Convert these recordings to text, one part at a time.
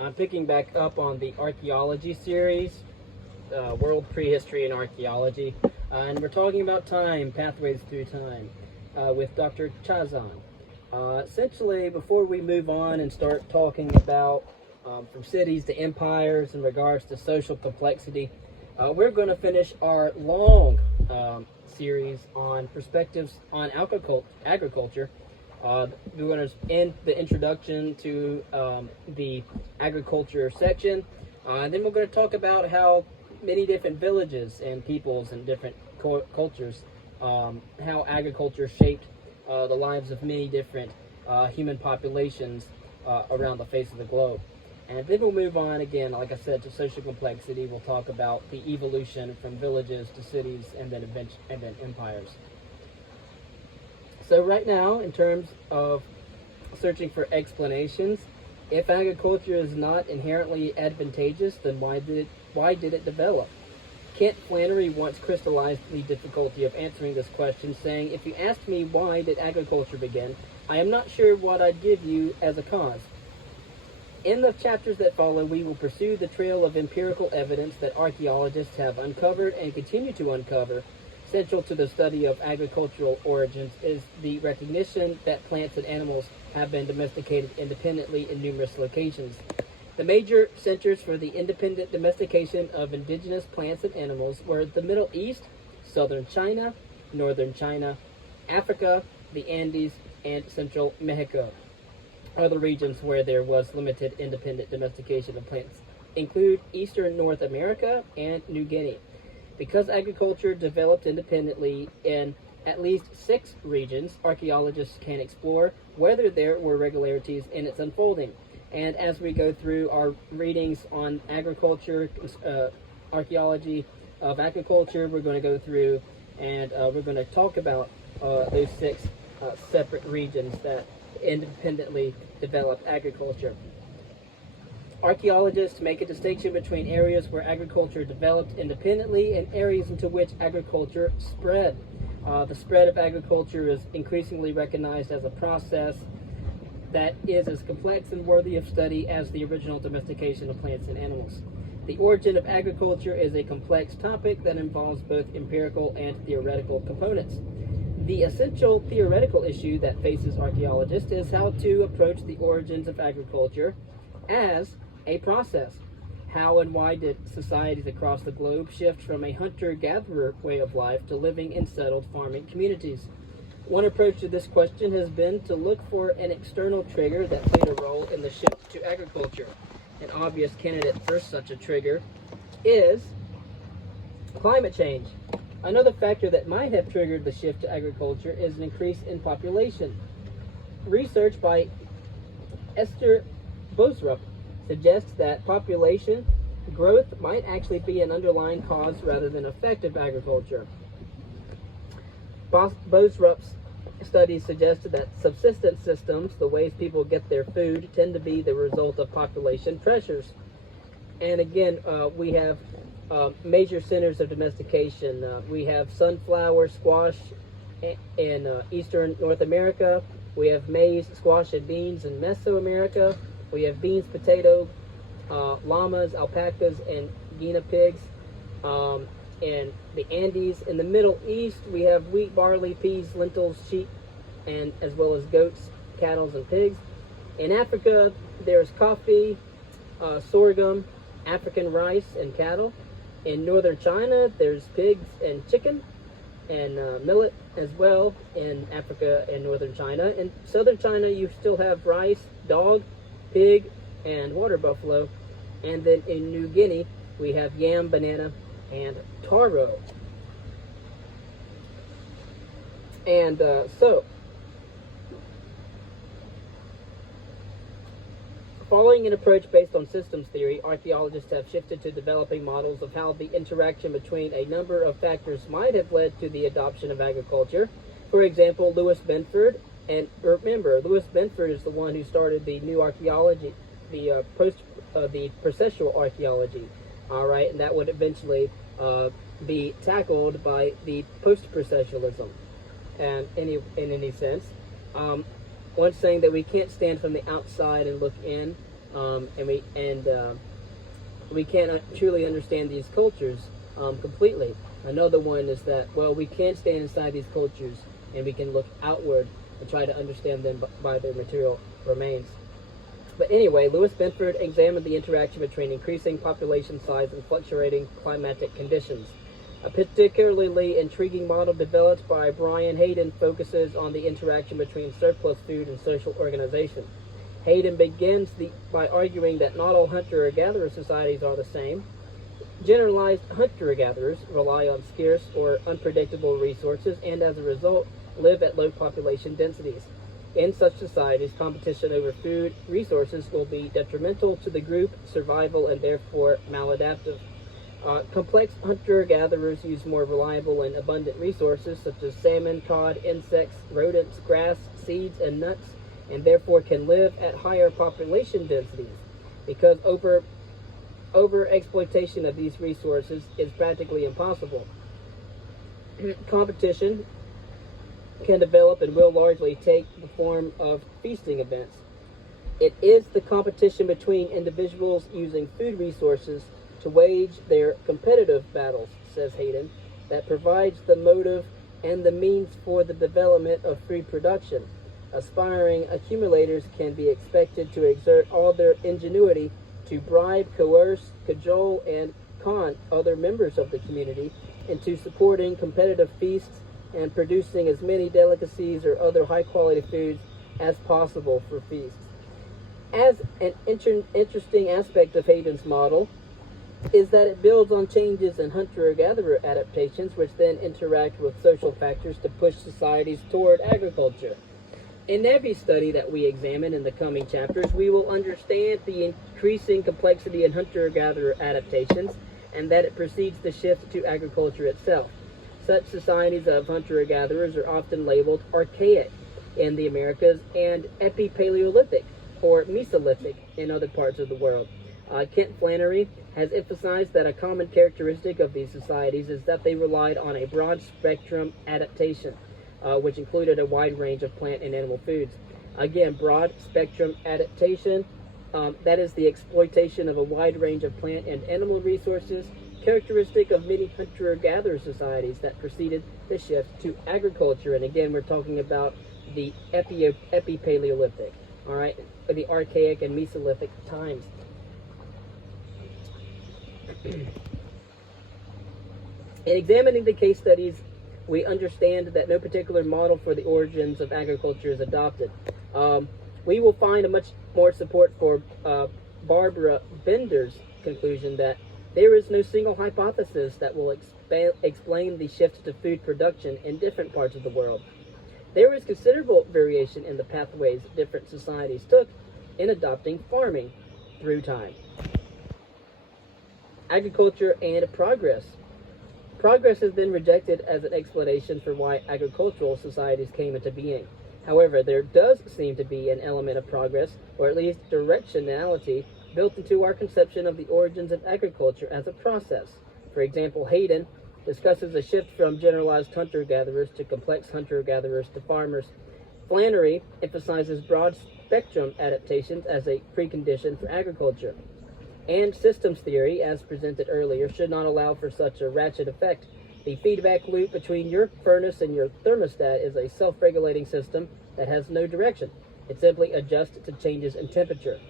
I'm picking back up on the archaeology series, World Prehistory and Archaeology, and we're talking about time, pathways through time, with Dr. Chazan. Essentially, before we move on and start talking about from cities to empires in regards to social complexity, we're going to finish our long series on perspectives on agriculture. We're going to end the introduction to the agriculture section. And then we're going to talk about how many different villages and peoples and different cultures, how agriculture shaped the lives of many different human populations around the face of the globe. And then we'll move on again, like I said, to social complexity. We'll talk about the evolution from villages to cities and then empires. So right now, in terms of searching for explanations, if agriculture is not inherently advantageous, then why did it develop? Kent Flannery once crystallized the difficulty of answering this question, saying, "If you asked me why did agriculture begin, I am not sure what I'd give you as a cause." In the chapters that follow, we will pursue the trail of empirical evidence that archaeologists have uncovered and continue to uncover. Central to the study of agricultural origins is the recognition that plants and animals have been domesticated independently in numerous locations. The major centers for the independent domestication of indigenous plants and animals were the Middle East, southern China, northern China, Africa, the Andes, and central Mexico. Other regions where there was limited independent domestication of plants include eastern North America and New Guinea. Because agriculture developed independently in at least 6 regions, archaeologists can explore whether there were regularities in its unfolding. And as we go through our readings on agriculture, archaeology of agriculture, we're going to go through and we're going to talk about those 6 separate regions that independently developed agriculture. Archaeologists make a distinction between areas where agriculture developed independently and areas into which agriculture spread. The spread of agriculture is increasingly recognized as a process that is as complex and worthy of study as the original domestication of plants and animals. The origin of agriculture is a complex topic that involves both empirical and theoretical components. The essential theoretical issue that faces archaeologists is how to approach the origins of agriculture as a process. How and why did societies across the globe shift from a hunter-gatherer way of life to living in settled farming communities? One approach to this question has been to look for an external trigger that played a role in the shift to agriculture. An obvious candidate for such a trigger is climate change. Another factor that might have triggered the shift to agriculture is an increase in population. Research by Esther Boserup suggests that population growth might actually be an underlying cause rather than effect of agriculture. Boserup's studies suggested that subsistence systems, the ways people get their food, tend to be the result of population pressures. And again, we have major centers of domestication. We have sunflower, squash in eastern North America. We have maize, squash, and beans in Mesoamerica. We have beans, potato, llamas, alpacas, and guinea pigs. In the Andes, in the Middle East, we have wheat, barley, peas, lentils, sheep, and as well as goats, cattle, and pigs. In Africa, there's coffee, sorghum, African rice, and cattle. In northern China, there's pigs and chicken, and millet as well in Africa and northern China. In southern China, you still have rice, dog, pig, and water buffalo. And then in New Guinea, we have yam, banana, and taro. And following an approach based on systems theory, archaeologists have shifted to developing models of how the interaction between a number of factors might have led to the adoption of agriculture. For example, Louis Benford, and remember, Louis Benford is the one who started the new archaeology, the processual archaeology. All right, and that would eventually be tackled by the post-processualism, and in any sense. One saying that we can't stand from the outside and look in, we can't truly understand these cultures completely. Another one is that, well, we can stand inside these cultures and we can look outward and try to understand them by their material remains. But anyway, Louis Binford examined the interaction between increasing population size and fluctuating climatic conditions. A particularly intriguing model developed by Brian Hayden focuses on the interaction between surplus food and social organization. Hayden begins by arguing that not all hunter-gatherer societies are the same. Generalized hunter-gatherers rely on scarce or unpredictable resources and, as a result, live at low population densities. In such societies, competition over food resources will be detrimental to the group survival and therefore maladaptive. Complex hunter-gatherers use more reliable and abundant resources such as salmon, cod, insects, rodents, grass, seeds, and nuts, and therefore can live at higher population densities. Because over-exploitation of these resources is practically impossible. Competition can develop and will largely take the form of feasting events. It is the competition between individuals using food resources to wage their competitive battles, says Hayden, that provides the motive and the means for the development of food production. Aspiring accumulators can be expected to exert all their ingenuity to bribe, coerce, cajole, and con other members of the community into supporting competitive feasts and producing as many delicacies or other high-quality foods as possible for feasts. As an interesting aspect of Hayden's model is that it builds on changes in hunter-gatherer adaptations, which then interact with social factors to push societies toward agriculture. In every study that we examine in the coming chapters, we will understand the increasing complexity in hunter-gatherer adaptations and that it precedes the shift to agriculture itself. Such societies of hunter-gatherers are often labeled archaic in the Americas and epipaleolithic or Mesolithic in other parts of the world. Kent Flannery has emphasized that a common characteristic of these societies is that they relied on a broad spectrum adaptation, which included a wide range of plant and animal foods. Again, broad spectrum adaptation, that is the exploitation of a wide range of plant and animal resources, characteristic of many hunter-gatherer societies that preceded the shift to agriculture. And again, we're talking about the epipaleolithic, all right, the archaic and Mesolithic times. In examining the case studies, we understand that no particular model for the origins of agriculture is adopted. We will find a much more support for Barbara Bender's conclusion that there is no single hypothesis that will explain the shift to food production in different parts of the world. There is considerable variation in the pathways different societies took in adopting farming through time. Agriculture and progress. Progress has been rejected as an explanation for why agricultural societies came into being. However, there does seem to be an element of progress, or at least directionality, built into our conception of the origins of agriculture as a process. For example, Hayden discusses a shift from generalized hunter-gatherers to complex hunter-gatherers to farmers. Flannery emphasizes broad spectrum adaptations as a precondition for agriculture. And systems theory, as presented earlier, should not allow for such a ratchet effect. The feedback loop between your furnace and your thermostat is a self-regulating system that has no direction. It simply adjusts to changes in temperature.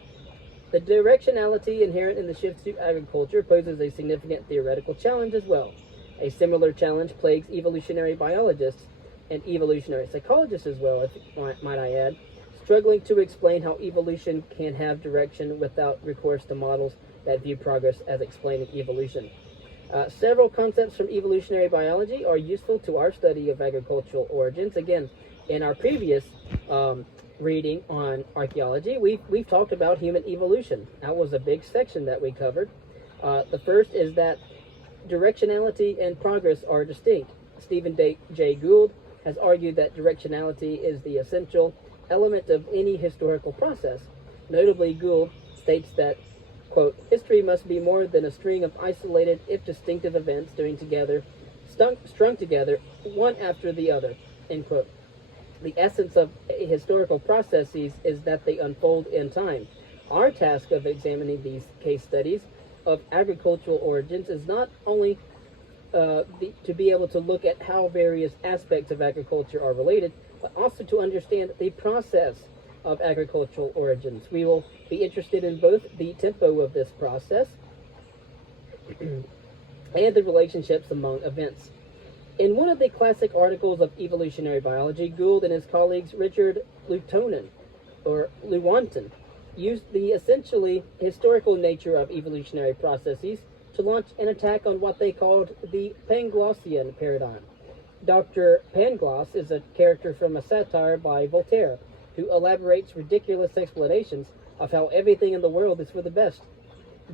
The directionality inherent in the shift to agriculture poses a significant theoretical challenge as well. A similar challenge plagues evolutionary biologists and evolutionary psychologists as well, if might I add, struggling to explain how evolution can have direction without recourse to models that view progress as explaining evolution. Several concepts from evolutionary biology are useful to our study of agricultural origins. Again, in our previous reading on archaeology, we've talked about human evolution. That was a big section that we covered. The first is that directionality and progress are distinct. Stephen Jay Gould has argued that directionality is the essential element of any historical process. Notably, Gould states that, quote, history must be more than a string of isolated, if distinctive events strung together, one after the other, end quote. The essence of historical processes is that they unfold in time. Our task of examining these case studies of agricultural origins is not only to be able to look at how various aspects of agriculture are related, but also to understand the process of agricultural origins. We will be interested in both the tempo of this process and the relationships among events. In one of the classic articles of evolutionary biology, Gould and his colleagues Richard Lewontin used the essentially historical nature of evolutionary processes to launch an attack on what they called the Panglossian paradigm. Dr. Pangloss is a character from a satire by Voltaire, who elaborates ridiculous explanations of how everything in the world is for the best.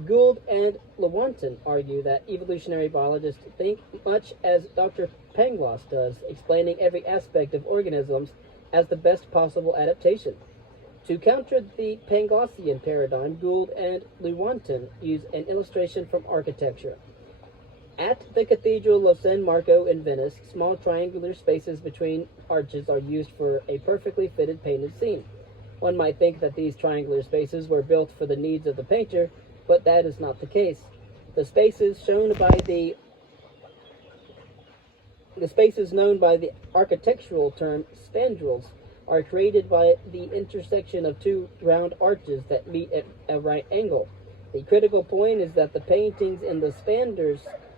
Gould and Lewontin argue that evolutionary biologists think much as Dr. Pangloss does, explaining every aspect of organisms as the best possible adaptation. To counter the Panglossian paradigm, Gould and Lewontin use an illustration from architecture. At the Cathedral of San Marco in Venice, small triangular spaces between arches are used for a perfectly fitted painted scene. One might think that these triangular spaces were built for the needs of the painter, but that is not the case. The spaces known by the architectural term spandrels are created by the intersection of two round arches that meet at a right angle. The critical point is that the paintings in the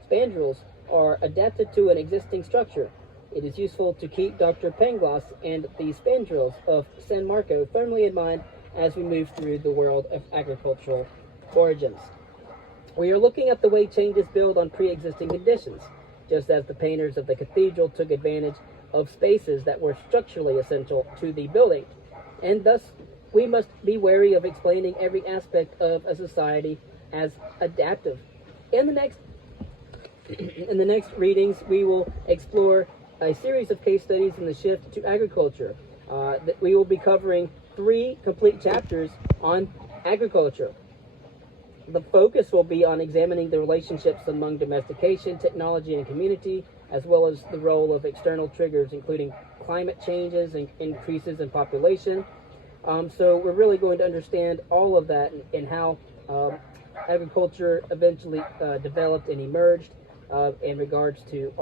spandrels are adapted to an existing structure. It is useful to keep Dr. Pangloss and the spandrels of San Marco firmly in mind as we move through the world of agricultural origins. We are looking at the way changes build on pre-existing conditions, just as the painters of the cathedral took advantage of spaces that were structurally essential to the building, and thus we must be wary of explaining every aspect of a society as adaptive. In the next readings, we will explore a series of case studies in the shift to agriculture. We will be covering 3 complete chapters on agriculture. The focus will be on examining the relationships among domestication, technology, and community, as well as the role of external triggers, including climate changes and increases in population. So we're really going to understand all of that and how agriculture eventually developed and emerged in regards to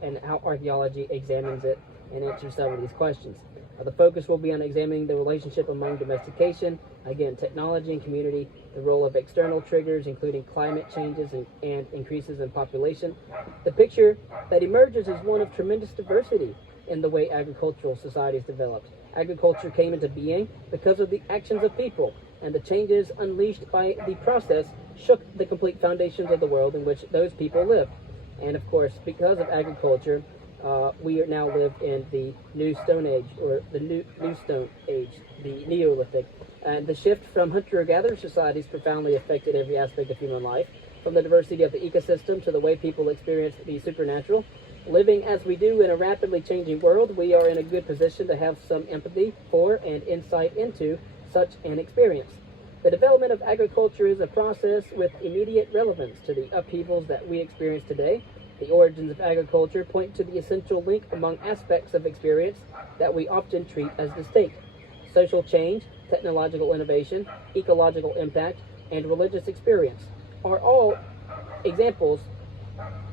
and how archaeology examines it and answers some of these questions. The focus will be on examining the relationship among domestication, again, technology and community, the role of external triggers, including climate changes and increases in population. The picture that emerges is one of tremendous diversity in the way agricultural societies developed. Agriculture came into being because of the actions of people, and the changes unleashed by the process shook the complete foundations of the world in which those people lived. And of course, because of agriculture, we are now live in the New Stone Age, or the New Stone Age, the Neolithic. And the shift from hunter-gatherer societies profoundly affected every aspect of human life, from the diversity of the ecosystem to the way people experience the supernatural. Living as we do in a rapidly changing world, we are in a good position to have some empathy for and insight into such an experience. The development of agriculture is a process with immediate relevance to the upheavals that we experience today. The origins of agriculture point to the essential link among aspects of experience that we often treat as distinct. Social change, technological innovation, ecological impact, and religious experience are all examples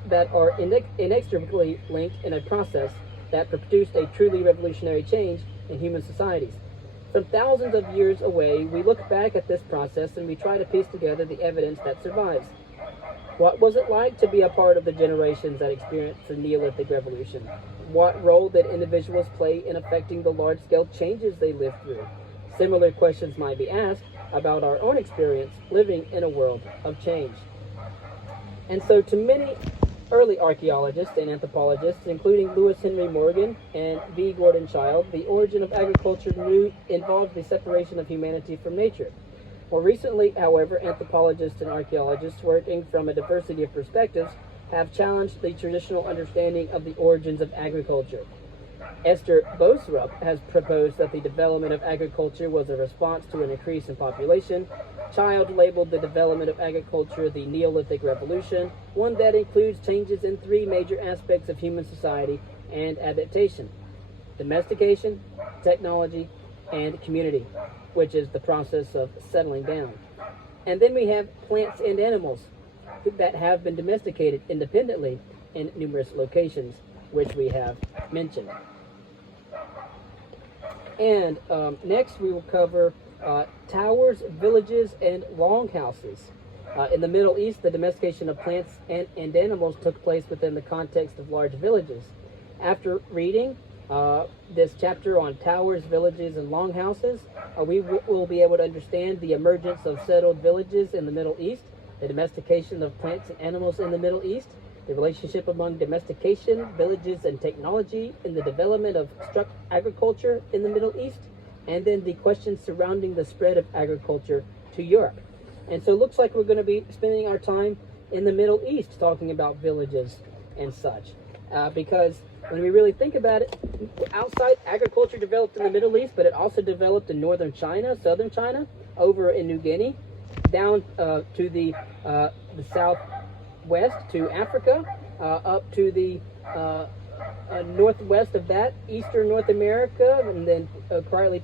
that are inextricably linked in a process that produced a truly revolutionary change in human societies. From thousands of years away, we look back at this process and we try to piece together the evidence that survives. What was it like to be a part of the generations that experienced the Neolithic Revolution? What role did individuals play in affecting the large-scale changes they lived through? Similar questions might be asked about our own experience living in a world of change. And so to many early archaeologists and anthropologists, including Lewis Henry Morgan and V. Gordon Childe, the origin of agriculture involved the separation of humanity from nature. More recently, however, anthropologists and archaeologists working from a diversity of perspectives have challenged the traditional understanding of the origins of agriculture. Esther Boserup has proposed that the development of agriculture was a response to an increase in population. Childe labeled the development of agriculture the Neolithic Revolution, one that includes changes in 3 major aspects of human society and adaptation: domestication, technology, and community. which is the process of settling down. And then we have plants and animals that have been domesticated independently in numerous locations, which we have mentioned. And next we will cover towers, villages, and longhouses. In the Middle East, the domestication of plants and animals took place within the context of large villages. After reading this chapter on towers, villages, and longhouses, we will be able to understand the emergence of settled villages in the Middle East, the domestication of plants and animals in the Middle East, the relationship among domestication, villages, and technology in the development of agriculture in the Middle East, and then the questions surrounding the spread of agriculture to Europe. And so it looks like we're going to be spending our time in the Middle East talking about villages and such. Because when we really think about it, outside agriculture developed in the Middle East, but it also developed in northern China, southern China, over in New Guinea, down to the southwest to Africa, up to the northwest of that, eastern North America, and then quietly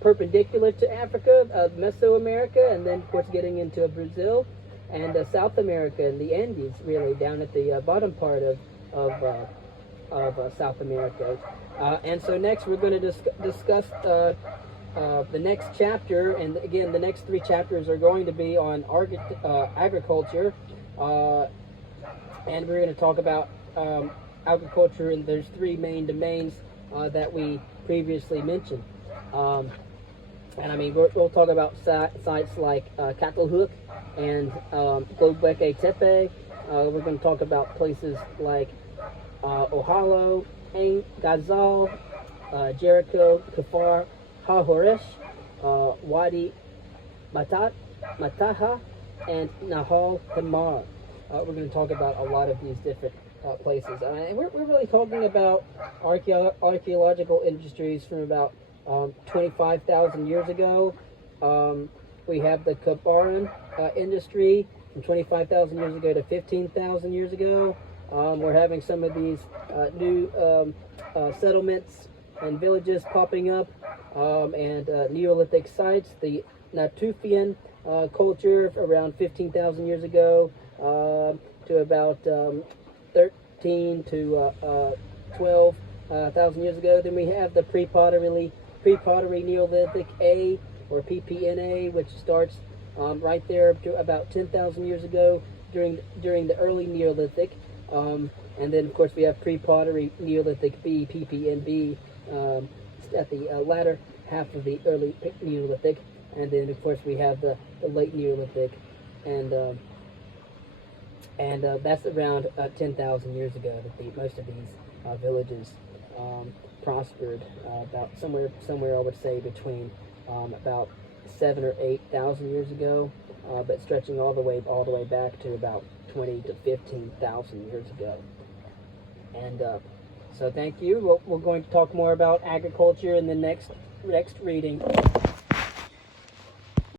perpendicular to Africa, Mesoamerica, and then of course getting into Brazil and South America and the Andes, really down at the bottom part of South America. And so next we're going to discuss the next chapter, and again the next 3 chapters are going to be on agriculture, and we're going to talk about agriculture, and there's 3 main domains that we previously mentioned. And I mean, we'll talk about sites like Catalhook and Göbekli Tepe. We're going to talk about places like Ohalo, Ain Ghazal, Jericho, Kafar, Ha-Horesh, Wadi Mataha, and Nahal Himar. We're going to talk about a lot of these different places. And we're really talking about archaeological industries from about 25,000 years ago. We have the Kabaran industry from 25,000 years ago to 15,000 years ago. We're having some of these new settlements and villages popping up, and Neolithic sites. The Natufian culture around 15,000 years ago to about 13 to 12,000 years ago. Then we have the pre-pottery Neolithic A, or PPNA, which starts right there to about 10,000 years ago during the early Neolithic. And then of course we have pre-pottery Neolithic B, PPNB, at the latter half of the early Neolithic. And then of course we have the late Neolithic, and that's around 10,000 years ago that most of these villages prospered. About somewhere I would say between about 7,000 or 8,000 years ago, but stretching all the way back to about 20 to 15,000 years ago. And so thank you. We're going to talk more about agriculture in the next reading.